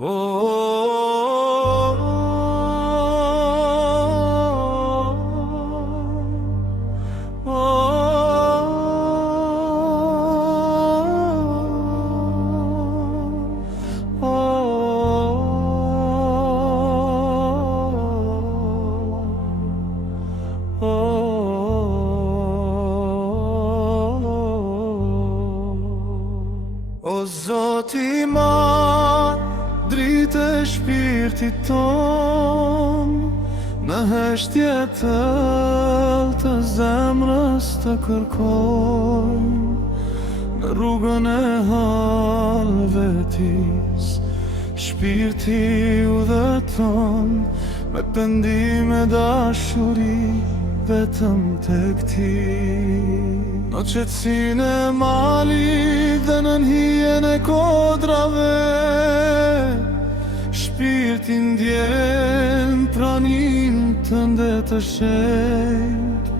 O Zoti ma dritë e shpirtit ton, në heshtje të zemrës të kërkojmë, në rrugën e halve tis, shpirti udhëton, me pendime dashuri vetëm tek ti. Në qetësinë e malit dhe në hijen e kodrave, shpirti ndjen pranin tënde të shenjtë.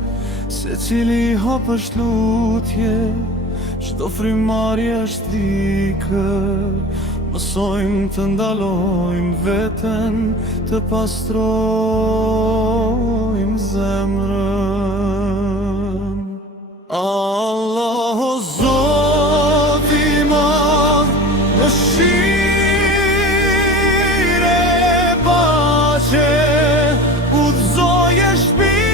Secili hap është lutje, çdo frymarrje është dikër. Mësojmë të ndalojmë veten, të pastrojmë zemrën. Allah o Zoti madh, mëshire e paqe, udhëzoje shpirtrat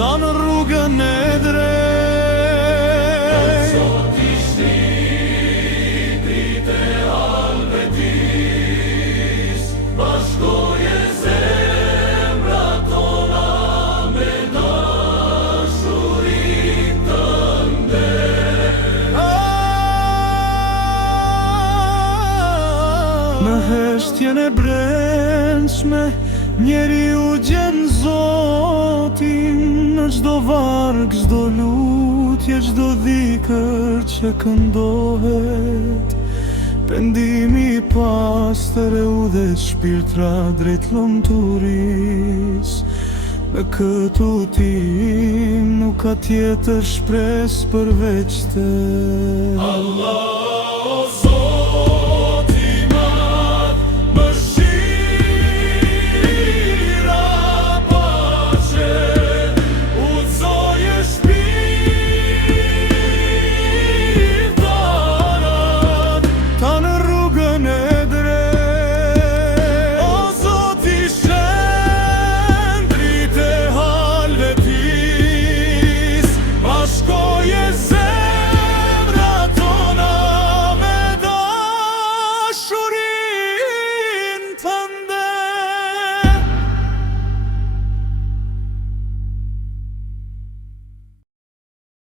ta në rrugën e drejtë. Në heshtjen e brendshme, njeriu gjen Zotin, në çdo varg, çdo lutje, çdo dhikër që këndohet. Pendimi i pastër e udhët shpirtra drejt lumturisë. Në këtë udhtim nuk ka tjetër shpresë përveç te. Allah